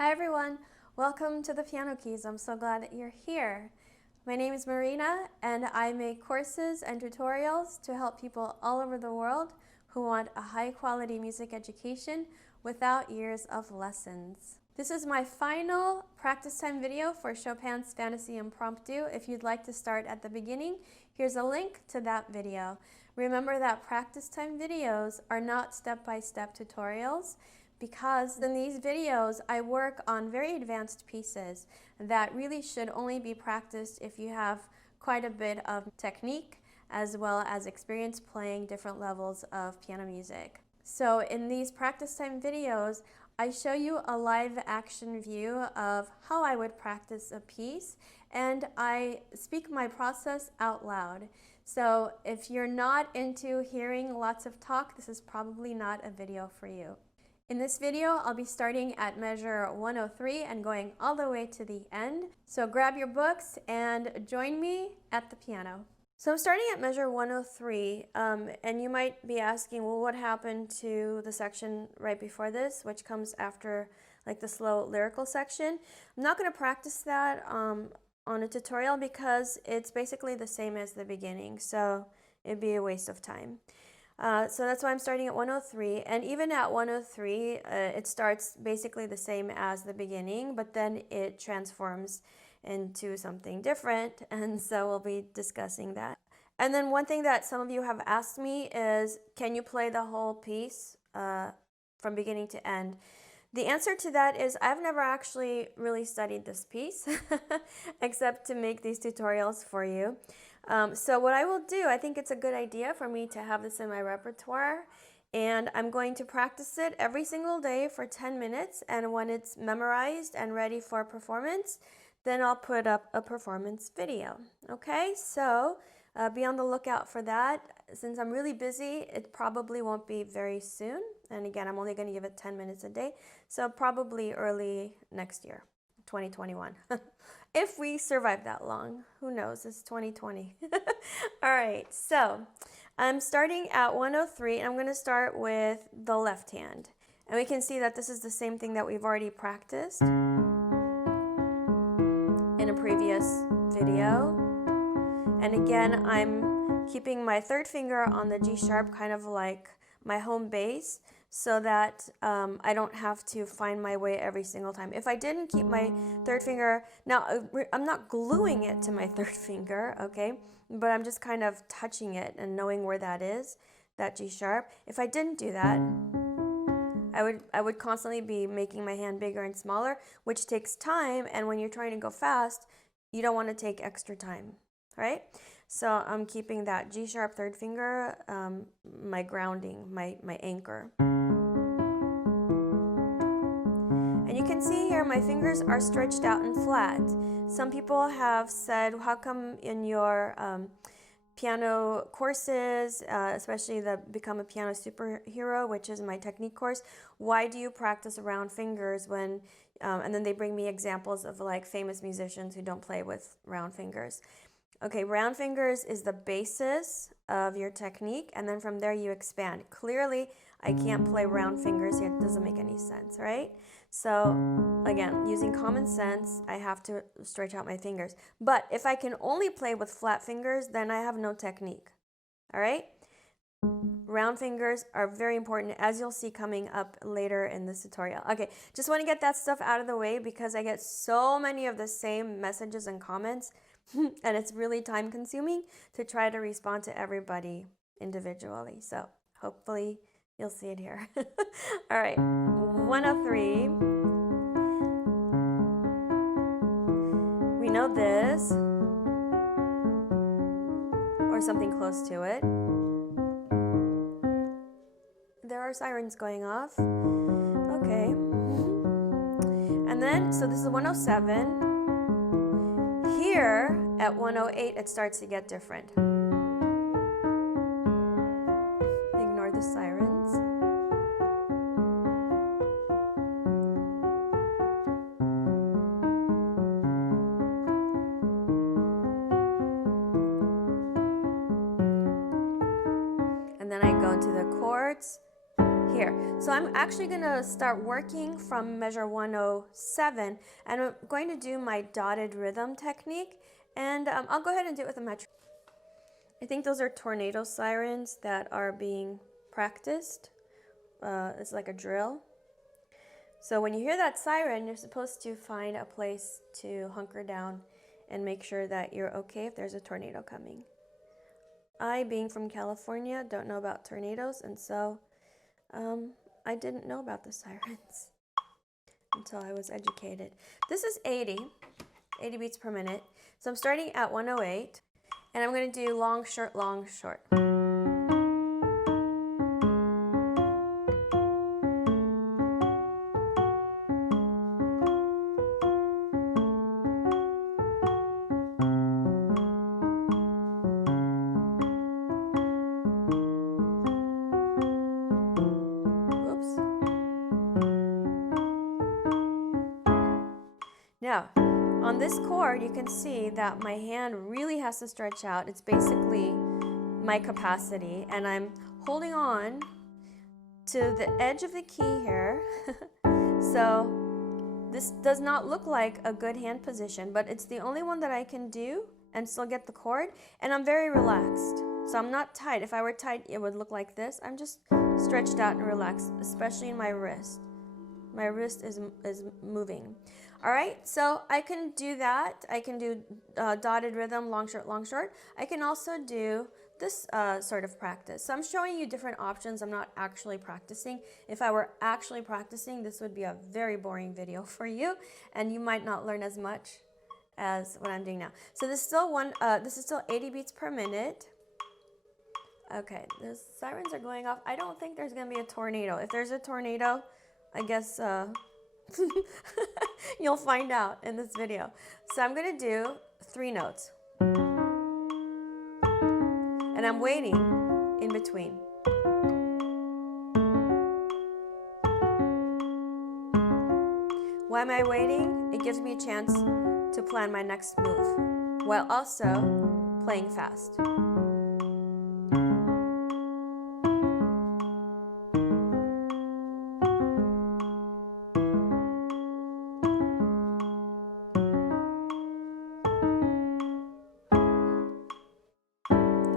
Hi everyone, welcome to the Piano Keys. I'm so glad that you're here. My name is Marina and I make courses and tutorials to help people all over the world who want a high quality music education without years of lessons. This is my final practice time video for Chopin's FANTAISIE Impromptu. If you'd like to start at the beginning, here's a link to that video. Remember that practice time videos are not step-by-step tutorials, because in these videos I work on very advanced pieces that really should only be practiced if you have quite a bit of technique as well as experience playing different levels of piano music. So in these practice time videos, I show you a live action view of how I would practice a piece, and I speak my process out loud. So if you're not into hearing lots of talk, this is probably not a video for you. In this video, I'll be starting at measure 103 and going all the way to the end. So grab your books and join me at the piano. So I'm starting at measure 103, and you might be asking, well, what happened to the section right before this, which comes after like the slow lyrical section? I'm not going to practice that on a tutorial because it's basically the same as the beginning, so it'd be a waste of time. So that's why I'm starting at 103, and even at 103 it starts basically the same as the beginning, but then it transforms into something different, and so we'll be discussing that. And then one thing that some of you have asked me is, can you play the whole piece from beginning to end? The answer to that is I've never actually really studied this piece except to make these tutorials for you. So what I will do, I think it's a good idea for me to have this in my repertoire, and I'm going to practice it every single day for 10 minutes, and when it's memorized and ready for performance, then I'll put up a performance video. Okay, so be on the lookout for that. Since I'm really busy, it probably won't be very soon, and again, I'm only going to give it 10 minutes a day, so probably early next year, 2021. If we survive that long, who knows, it's 2020. All right, so I'm starting at 103, and I'm going to start with the left hand. And we can see that this is the same thing that we've already practiced in a previous video. And again, I'm keeping my third finger on the G sharp, kind of like my home base, so that I don't have to find my way every single time. If I didn't keep my third finger, now I'm not gluing it to my third finger, okay, but I'm just kind of touching it and knowing where that is, that G sharp. If I didn't do that, I would constantly be making my hand bigger and smaller, which takes time, and when you're trying to go fast, you don't want to take extra time, right? So I'm keeping that G sharp third finger, my grounding, my anchor. And you can see here my fingers are stretched out and flat. Some people have said, how come in your piano courses, especially the Become a Piano Superhero, which is my technique course, why do you practice round fingers when, and then they bring me examples of like famous musicians who don't play with round fingers. Okay, round fingers is the basis of your technique, and then from there you expand. Clearly, I can't play round fingers here. It doesn't make any sense, right? So, again, using common sense, I have to stretch out my fingers. But if I can only play with flat fingers, then I have no technique, all right? Round fingers are very important, as you'll see coming up later in this tutorial. Okay, just want to get that stuff out of the way because I get so many of the same messages and comments, and it's really time consuming to try to respond to everybody individually. So hopefully you'll see it here. All right, 103. We know this, or something close to it. There are sirens going off. Okay. And then, so this is 107. Here at 108, it starts to get different. Ignore the sirens. And then I go into the chords. here. So I'm actually going to start working from measure 107, and I'm going to do my dotted rhythm technique, and I'll go ahead and do it with a metronome. I think those are tornado sirens that are being practiced. It's like a drill. So when you hear that siren, you're supposed to find a place to hunker down and make sure that you're okay if there's a tornado coming. I, being from California, don't know about tornadoes, and so I didn't know about the sirens until I was educated. This is 80 beats per minute. So I'm starting at 108, and I'm going to do long, short, long, short. Now, on this chord, you can see that my hand really has to stretch out. It's basically my capacity, and I'm holding on to the edge of the key here. So this does not look like a good hand position, but it's the only one that I can do and still get the chord, and I'm very relaxed. So I'm not tight. If I were tight, it would look like this. I'm just stretched out and relaxed, especially in my wrist. My wrist is moving. All right, so I can do that. I can do dotted rhythm, long, short, long, short. I can also do this sort of practice. So I'm showing you different options. I'm not actually practicing. If I were actually practicing, this would be a very boring video for you, and you might not learn as much as what I'm doing now. So this is still 80 beats per minute. Okay, the sirens are going off. I don't think there's gonna be a tornado. If there's a tornado, I guess you'll find out in this video. So I'm gonna do 3 notes. And I'm waiting in between. Why am I waiting? It gives me a chance to plan my next move while also playing fast.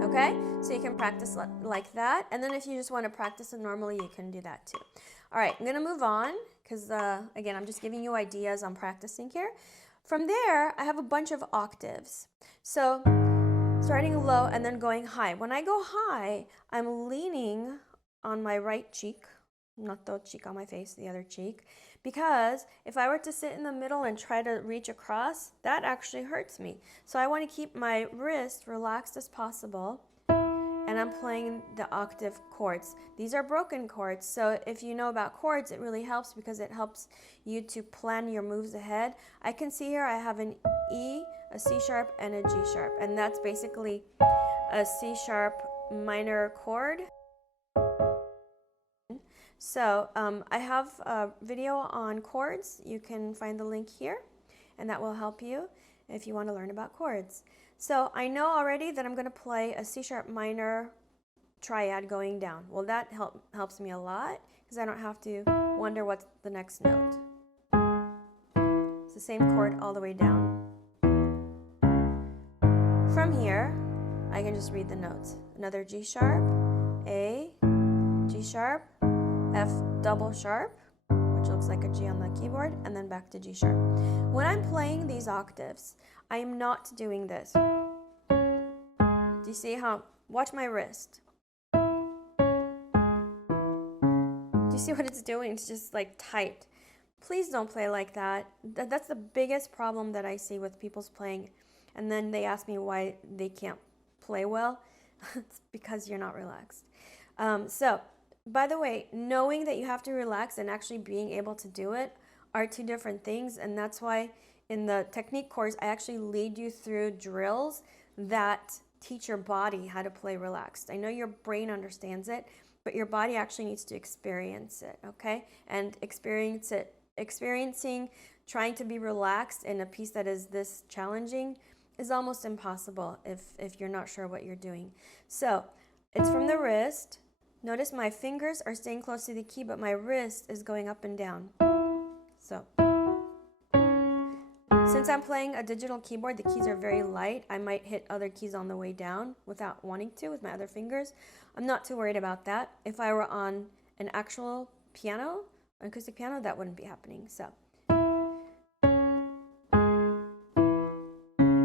Okay, so you can practice like that, and then if you just want to practice it normally, you can do that too. All right, I'm going to move on because, again, I'm just giving you ideas on practicing here. From there, I have a bunch of octaves. So starting low and then going high. When I go high, I'm leaning on my right cheek, not the cheek on my face, the other cheek, because if I were to sit in the middle and try to reach across, that actually hurts me. So I want to keep my wrist relaxed as possible, and I'm playing the octave chords. These are broken chords, so if you know about chords, it really helps because it helps you to plan your moves ahead. I can see here I have an E, a C sharp, and a G sharp, and that's basically a C sharp minor chord. So I have a video on chords. You can find the link here, and that will help you if you want to learn about chords. So I know already that I'm going to play a C sharp minor triad going down. Well, that helps me a lot because I don't have to wonder what's the next note. It's the same chord all the way down. From here, I can just read the notes. Another G sharp, A, G sharp, F double sharp, which looks like a G on the keyboard, and then back to G sharp. When I'm playing these octaves, I am not doing this. Do you see how? Watch my wrist. Do you see what it's doing? It's just like tight. Please don't play like that. That's the biggest problem that I see with people's playing. And then they ask me why they can't play well. It's because you're not relaxed. So, by the way, knowing that you have to relax and actually being able to do it are 2 different things, and that's why in the technique course I actually lead you through drills that teach your body how to play relaxed. I know your brain understands it, but your body actually needs to experience it, okay? And experiencing trying to be relaxed in a piece that is this challenging is almost impossible if you're not sure what you're doing. So it's from the wrist Notice my fingers are staying close to the key, but my wrist is going up and down. So, since I'm playing a digital keyboard, the keys are very light. I might hit other keys on the way down without wanting to with my other fingers. I'm not too worried about that. If I were on an actual piano, an acoustic piano, that wouldn't be happening. So,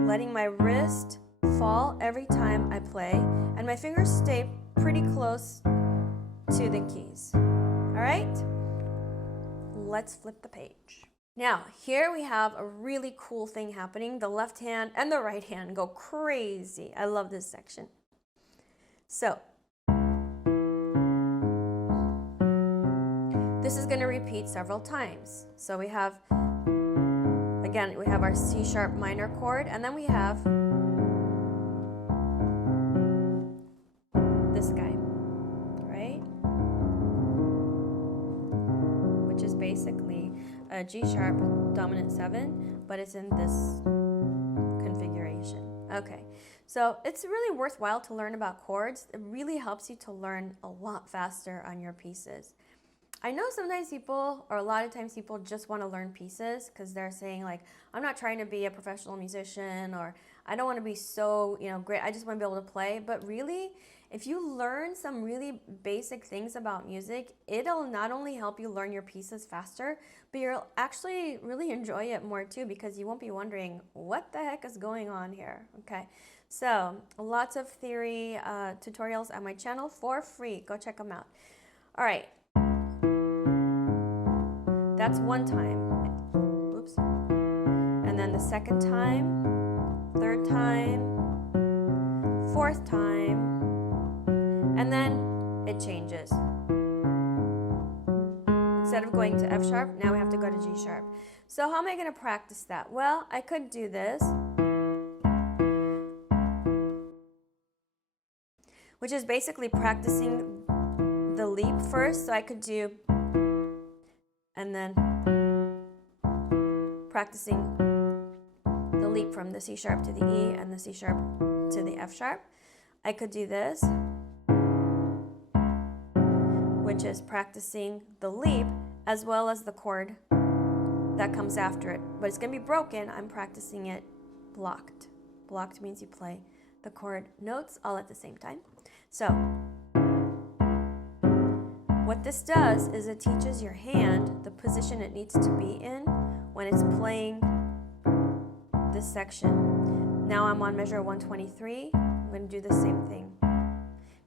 letting my wrist fall every time I play, and my fingers stay pretty close to the keys. All right? Let's flip the page. Now, here we have a really cool thing happening. The left hand and the right hand go crazy. I love this section. So, this is going to repeat several times. So we have, again, we have our C sharp minor chord, and then we have this guy, right? Which is basically a G sharp dominant 7, but it's in this configuration. Okay, so it's really worthwhile to learn about chords. It really helps you to learn a lot faster on your pieces. I know sometimes people, or a lot of times people just want to learn pieces because they're saying like, I'm not trying to be a professional musician, or I don't want to be so, great. I just want to be able to play. But really, if you learn some really basic things about music, it'll not only help you learn your pieces faster, but you'll actually really enjoy it more too, because you won't be wondering what the heck is going on here. Okay, so lots of theory tutorials on my channel for free. Go check them out. All right, that's one time. Oops. And then the second time, third time, fourth time, and then it changes. Instead of going to F sharp, now we have to go to G sharp. So how am I going to practice that? Well, I could do this, which is basically practicing the leap first. So I could do, and then practicing the leap from the C sharp to the E and the C sharp to the F sharp. I could do this, which is practicing the leap as well as the chord that comes after it. But it's going to be broken. I'm practicing it blocked. Blocked means you play the chord notes all at the same time. So what this does is it teaches your hand the position it needs to be in when it's playing this section. Now I'm on measure 123. I'm going to do the same thing.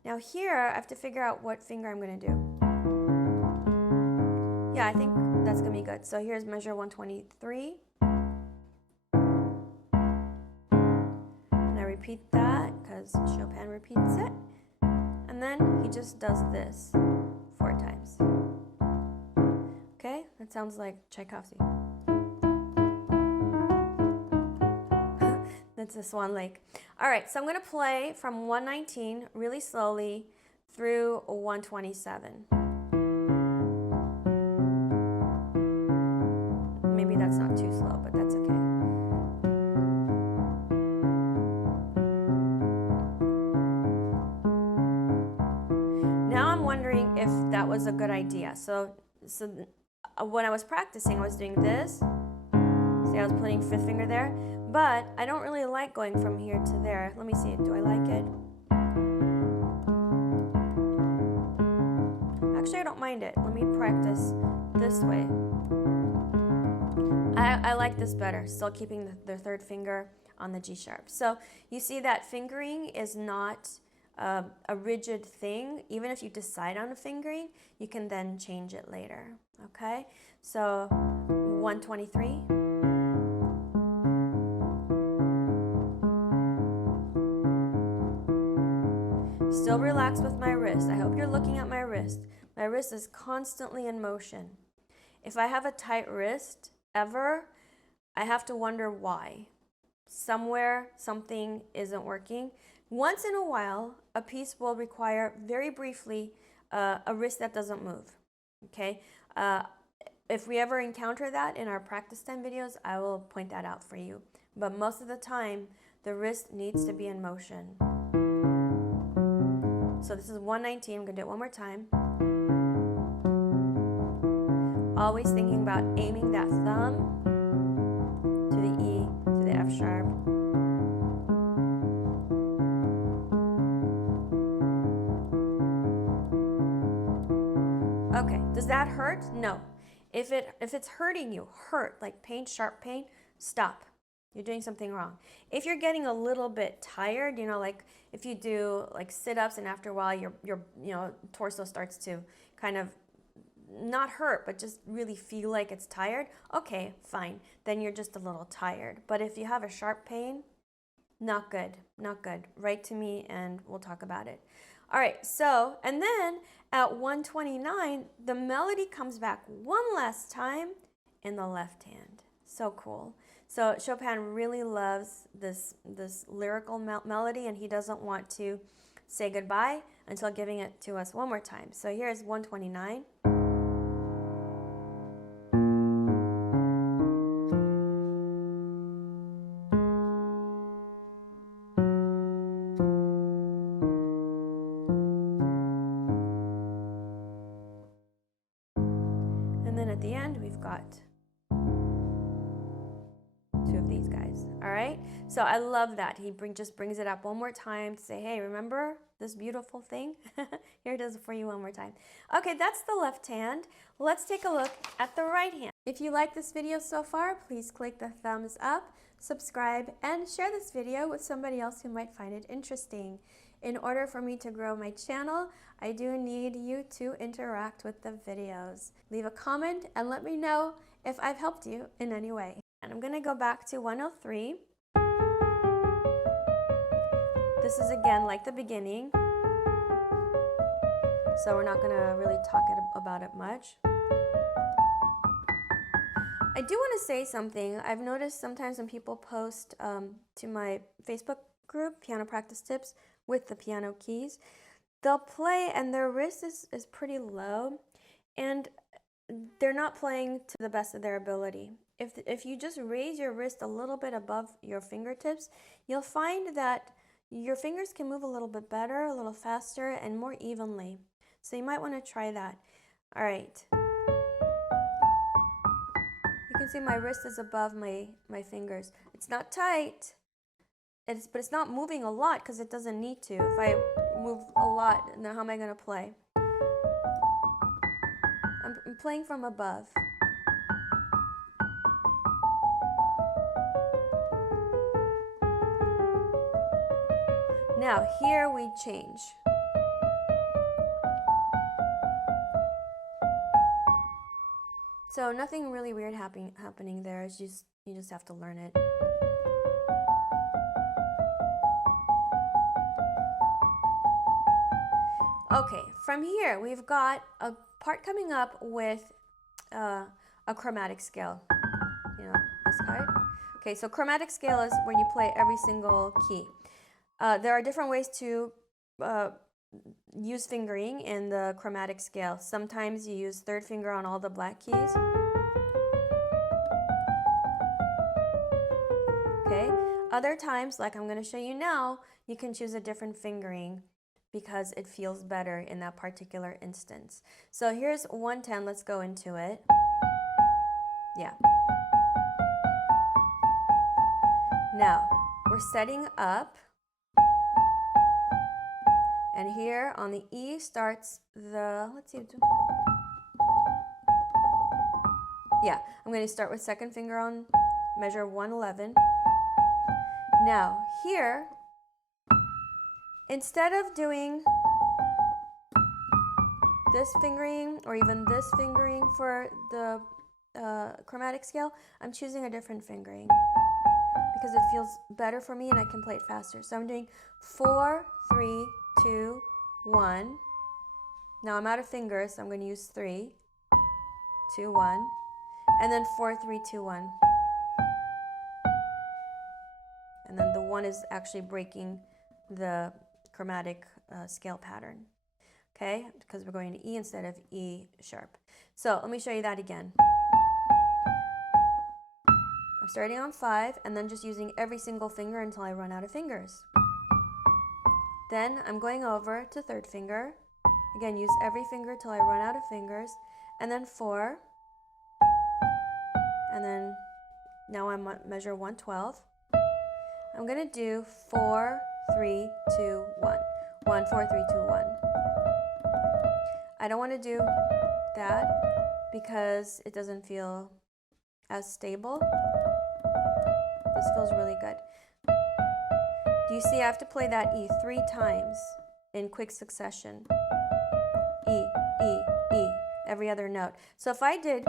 Now here, I have to figure out what finger I'm going to do. Yeah, I think that's going to be good. So here's measure 123. And I repeat that because Chopin repeats it. And then he just does this 4 times. Okay, that sounds like Tchaikovsky. That's the Swan Lake. All right, so I'm going to play from 119 really slowly through 127. Maybe that's not too slow, but that's okay. Now I'm wondering if that was a good idea. So when I was practicing, I was doing this. See, I was putting 5th finger there. But I don't really like going from here to there. Let me see, do I like it? Actually, I don't mind it. Let me practice this way. I like this better, still keeping the 3rd finger on the G sharp. So you see that fingering is not a rigid thing. Even if you decide on a fingering, you can then change it later, okay? So 123. Still relaxed with my wrist. I hope you're looking at my wrist. My wrist is constantly in motion. If I have a tight wrist ever, I have to wonder why. Somewhere something isn't working. Once in a while, a piece will require very briefly a wrist that doesn't move. Okay? If we ever encounter that in our practice time videos, I will point that out for you. But most of the time, the wrist needs to be in motion. So this is 119. I'm going to do it one more time. Always thinking about aiming that thumb to the E, to the F sharp. Okay, does that hurt? No. If it's hurting you, like pain, sharp pain, stop. You're doing something wrong. If you're getting a little bit tired, you know, like if you do like sit-ups and after a while your torso starts to kind of not hurt, but just really feel like it's tired, okay, fine. Then you're just a little tired. But if you have a sharp pain, not good, not good. Write to me and we'll talk about it. All right, so, and then at 129, the melody comes back one last time in the left hand. So cool. So Chopin really loves this lyrical melody, and he doesn't want to say goodbye until giving it to us one more time. So here's 129. And then at the end, we've got two of these guys. All right, so I love that he just brings it up one more time to say, hey, remember this beautiful thing? Here it is for you one more time. Okay, that's the left hand. Let's take a look at the right hand. If you like this video so far, please click the thumbs up, subscribe, and share this video with somebody else who might find it interesting. In order for me to grow my channel, I do need you to interact with the videos. Leave a comment and let me know if I've helped you in any way. And I'm going to go back to 103. This is again like the beginning, so we're not going to really talk about it much. I do want to say something. I've noticed sometimes when people post to my Facebook group, Piano Practice Tips, with the piano keys, they'll play and their wrist is pretty low and they're not playing to the best of their ability. If you just raise your wrist a little bit above your fingertips, you'll find that your fingers can move a little bit better, a little faster, and more evenly. So you might want to try that. All right. You can see my wrist is above my fingers. It's not tight, but it's not moving a lot because it doesn't need to. If I move a lot, then how am I going to play? I'm playing from above. Now here we change. So nothing really weird happening there. It's just you just have to learn it. Okay, from here we've got a part coming up with a chromatic scale. You know, this card. Okay, so chromatic scale is when you play every single key. There are different ways to use fingering in the chromatic scale. Sometimes you use third finger on all the black keys. Okay. Other times, like I'm going to show you now, you can choose a different fingering because it feels better in that particular instance. So here's 110. Let's go into it. Yeah. Now, we're setting up. And here on the E starts the, let's see. Yeah, I'm going to start with second finger on measure 111. Now here, instead of doing this fingering or even this fingering for the chromatic scale, I'm choosing a different fingering because it feels better for me and I can play it faster. So I'm doing 4, 3, 2, 1. Now I'm out of fingers, so I'm going to use 3, 2, 1, and then 4, 3, 2, 1. And then the 1 is actually breaking the chromatic scale pattern. Okay, because we're going to E instead of E sharp. So let me show you that again. I'm starting on 5 and then just using every single finger until I run out of fingers. Then I'm going over to third finger. Again, use every finger till I run out of fingers. And then 4. And then now I'm on measure 112. I'm going to do 4, 3, 2, 1. 1, 4, 3, 2, 1. I don't want to do that because it doesn't feel as stable. This feels really good. Do you see I have to play that E 3 times in quick succession? E, E, E, every other note. So if I did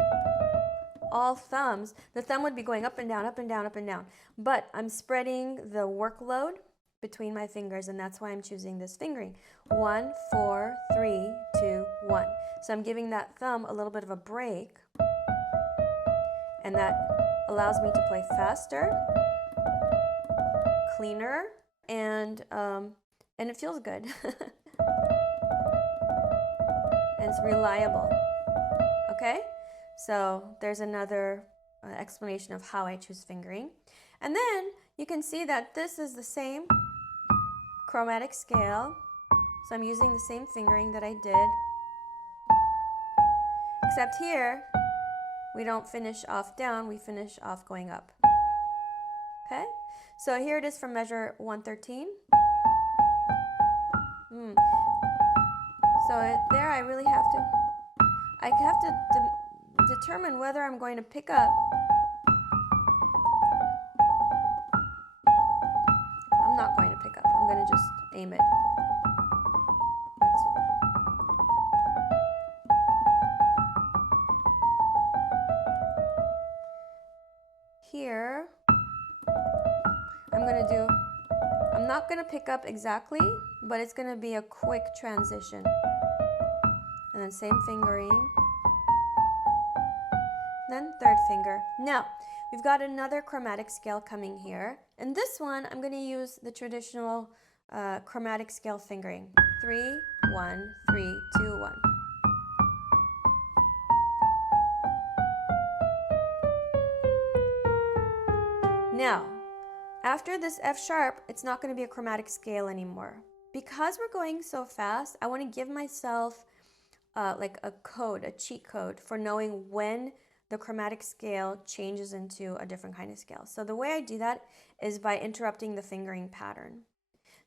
all thumbs, the thumb would be going up and down, up and down, up and down. But I'm spreading the workload between my fingers, and that's why I'm choosing this fingering. 1, 4, 3, 2, 1. So I'm giving that thumb a little bit of a break, and that allows me to play faster, cleaner, and it feels good. And it's reliable. Okay? So there's another explanation of how I choose fingering. And then you can see that this is the same chromatic scale. So I'm using the same fingering that I did. Except here, we don't finish off down, we finish off going up. Okay? So here it is from measure 113. So there I really have to determine whether I'm going to pick up. I'm not going to pick up. I'm going to just aim it. Here, I'm not going to pick up exactly, but it's going to be a quick transition. And then same fingering. Then third finger. Now, we've got another chromatic scale coming here. And this one, I'm going to use the traditional chromatic scale fingering. 3, 1, 3, 2, 1. Now, after this F sharp, it's not going to be a chromatic scale anymore. Because we're going so fast, I want to give myself like a code, a cheat code for knowing when the chromatic scale changes into a different kind of scale. So the way I do that is by interrupting the fingering pattern.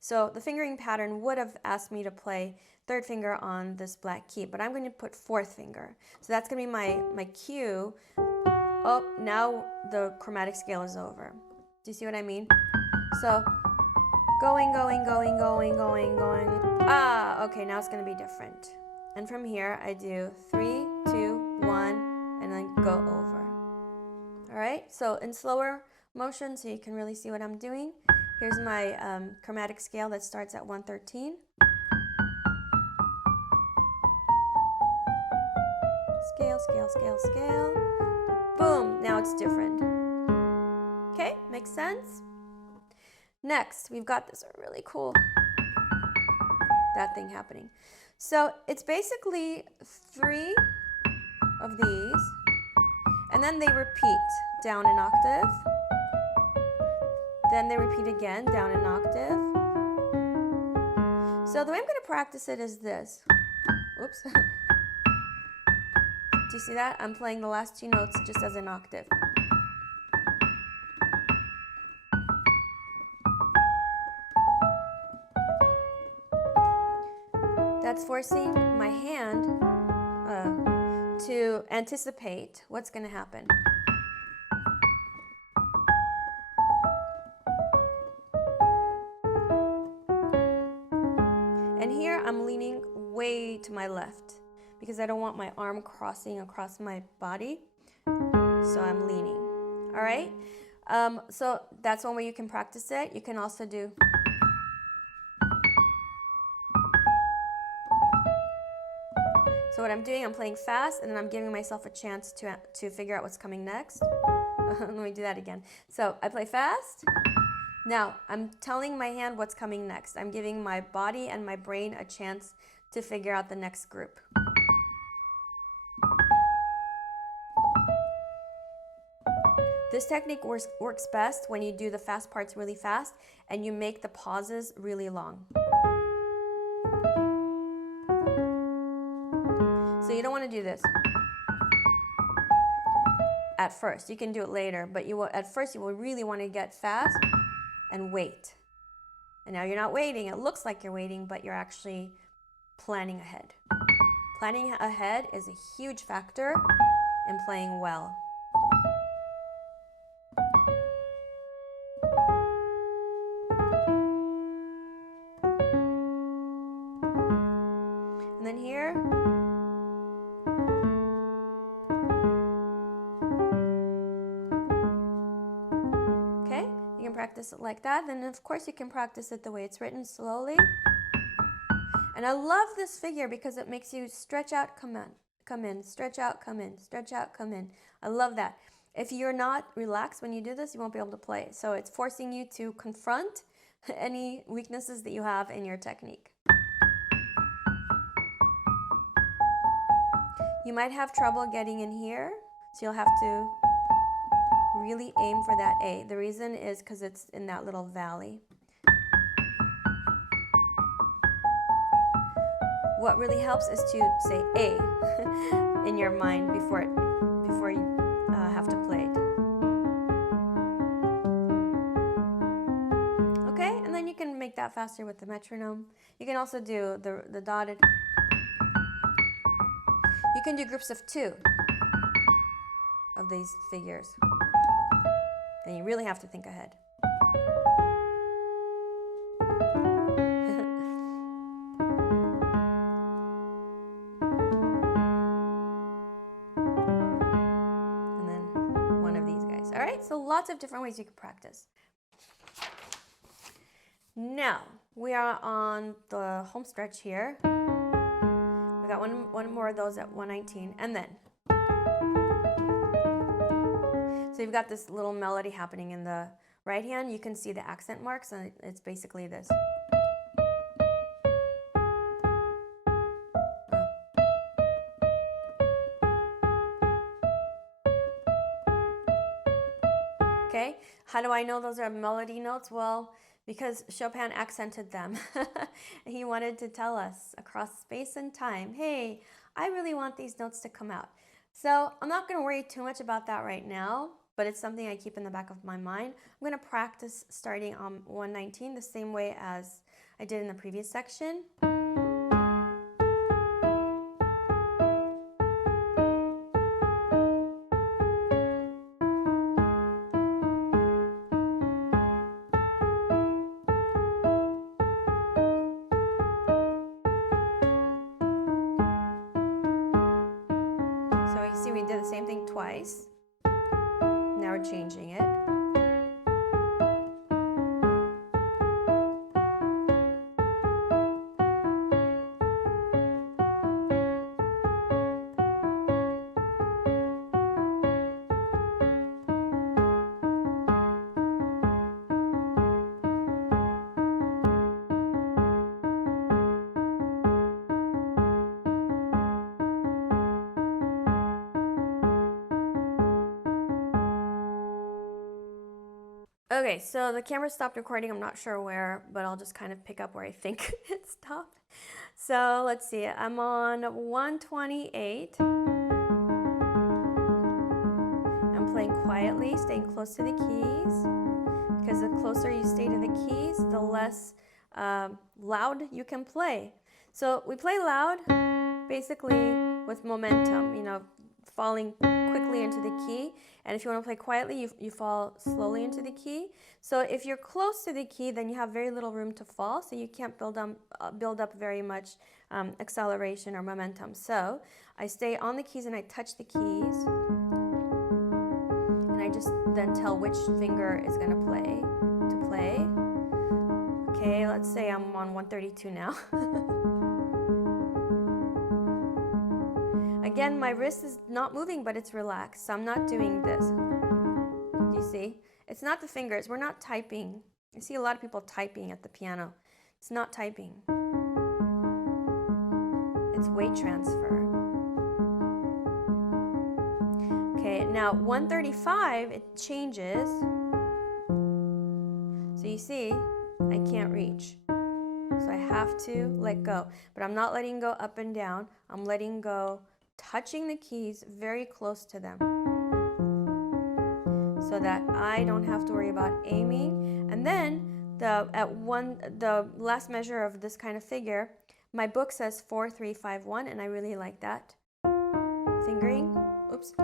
So the fingering pattern would have asked me to play third finger on this black key, but I'm going to put fourth finger. So that's going to be my cue. Oh, now the chromatic scale is over. Do you see what I mean? So going, going, going, going, going, going. Ah, okay, now it's going to be different. And from here, I do 3, 2, 1, and then go over. All right, so in slower motion, so you can really see what I'm doing. Here's my chromatic scale that starts at 113. Scale, scale, scale, scale. Boom, now it's different. Okay, makes sense? Next, we've got this really cool, that thing happening. So it's basically 3 of these, and then they repeat down an octave. Then they repeat again, down an octave. So the way I'm going to practice it is this. Oops. Do you see that? I'm playing the last 2 notes just as an octave. That's forcing my hand to anticipate what's going to happen. And here I'm leaning way to my left because I don't want my arm crossing across my body. So I'm leaning. All right? So that's one way you can practice it. You can also do. So what I'm doing, I'm playing fast, and then I'm giving myself a chance to figure out what's coming next. Let me do that again. So I play fast. Now, I'm telling my hand what's coming next. I'm giving my body and my brain a chance to figure out the next group. This technique works best when you do the fast parts really fast and you make the pauses really long. you don't want to do this at first. You can do it later, but at first you will really want to get fast and wait. And now you're not waiting. It looks like you're waiting, but you're actually planning ahead. Planning ahead is a huge factor in playing well. And then here, okay, you can practice it like that. Then of course you can practice it the way it's written, slowly. And I love this figure because it makes you stretch out, come in, stretch out, come in, stretch out, come in. I love that. If you're not relaxed when you do this, you won't be able to play. So it's forcing you to confront any weaknesses that you have in your technique. You might have trouble getting in here, so you'll have to really aim for that A. The reason is because it's in that little valley. What really helps is to say A in your mind before you have to play it. Okay, and then you can make that faster with the metronome. You can also do the dotted. You can do groups of 2 of these figures. Then you really have to think ahead. And then one of these guys. All right, so lots of different ways you can practice. Now, we are on the home stretch here. We got one more of those at 119, and then. So you've got this little melody happening in the right hand. You can see the accent marks, and it's basically this. Okay, how do I know those are melody notes? Well, because Chopin accented them. He wanted to tell us across space and time, hey, I really want these notes to come out. So I'm not going to worry too much about that right now, but it's something I keep in the back of my mind. I'm going to practice starting on 119 the same way as I did in the previous section. So you see we did the same thing twice. Now we're changing it. Okay, so the camera stopped recording. I'm not sure where, but I'll just kind of pick up where I think it stopped. So let's see, I'm on 128. I'm playing quietly, staying close to the keys, because the closer you stay to the keys, the less loud you can play. So we play loud, basically with momentum, you know, falling quickly into the key. And if you want to play quietly, you fall slowly into the key. So if you're close to the key, then you have very little room to fall, so you can't build up very much acceleration or momentum. So I stay on the keys and I touch the keys. And I just then tell which finger is going to play. Okay, let's say I'm on 132 now. Again, my wrist is not moving, but it's relaxed, so I'm not doing this. Do you see? It's not the fingers. We're not typing. I see a lot of people typing at the piano. It's not typing. It's weight transfer. Okay, now 135, it changes. So you see, I can't reach. So I have to let go. But I'm not letting go up and down. I'm letting go touching the keys very close to them so that I don't have to worry about aiming. And then the last measure of this kind of figure, my book says 4-3-5-1, and I really like that. Fingering, oops.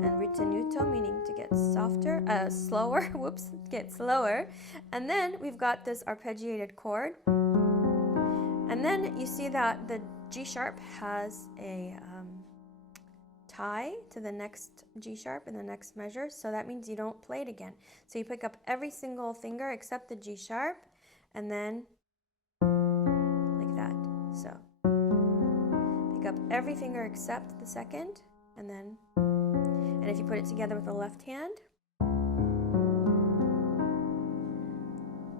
And ritenuto, meaning to get softer, slower, whoops, get slower. And then we've got this arpeggiated chord. And then you see that the G sharp has a tie to the next G sharp in the next measure, so that means you don't play it again. So you pick up every single finger except the G sharp, and then like that. So pick up every finger except the second, and then, and if you put it together with the left hand,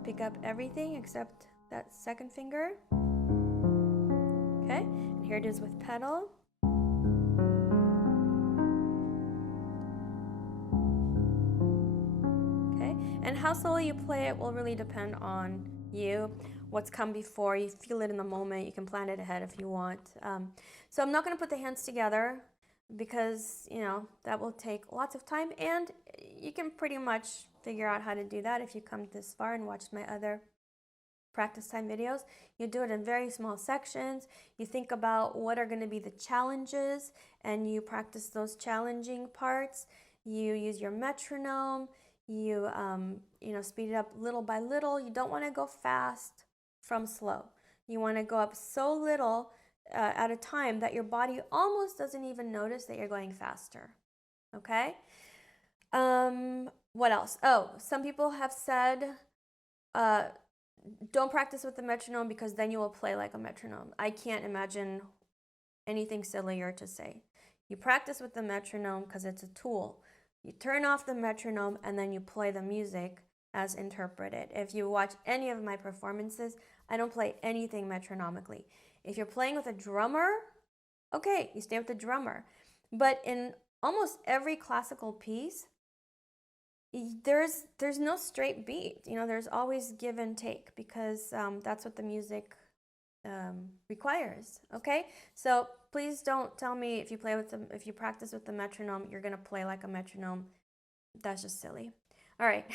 pick up everything except that second finger. Okay, and here it is with pedal. And how slowly you play it will really depend on you, what's come before. You feel it in the moment. You can plan it ahead if you want. So I'm not going to put the hands together because, you know, that will take lots of time. And you can pretty much figure out how to do that if you come this far and watch my other practice time videos. You do it in very small sections. You think about what are going to be the challenges and you practice those challenging parts. You use your metronome. You speed it up little by little. You don't want to go fast from slow. You want to go up so little at a time that your body almost doesn't even notice that you're going faster. Okay? What else? Oh, some people have said don't practice with the metronome because then you will play like a metronome. I can't imagine anything sillier to say. You practice with the metronome because it's a tool. You turn off the metronome and then you play the music as interpreted. If you watch any of my performances, I don't play anything metronomically. If you're playing with a drummer, okay, you stay with the drummer. But in almost every classical piece, there's no straight beat. You know, there's always give and take because that's what the music requires. Okay, so please don't tell me if you practice with the metronome, you're gonna play like a metronome. That's just silly. All right.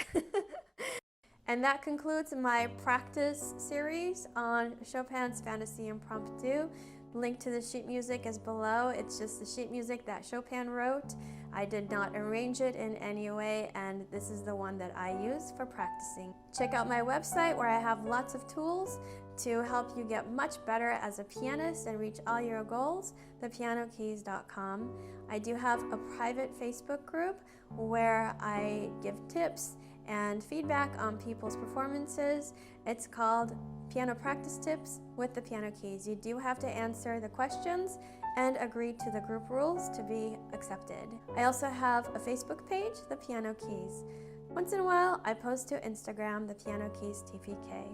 And that concludes my practice series on Chopin's Fantasie Impromptu. Link to the sheet music is below. It's just the sheet music that Chopin wrote. I did not arrange it in any way, and this is the one that I use for practicing. Check out my website where I have lots of tools to help you get much better as a pianist and reach all your goals, thepianokeys.com. I do have a private Facebook group where I give tips and feedback on people's performances. It's called Piano Practice Tips with the Piano Keys. You do have to answer the questions and agree to the group rules to be accepted. I also have a Facebook page, The Piano Keys. Once in a while, I post to Instagram, The Piano Keys TPK.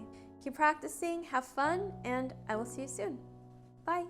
Keep practicing, have fun, and I will see you soon. Bye.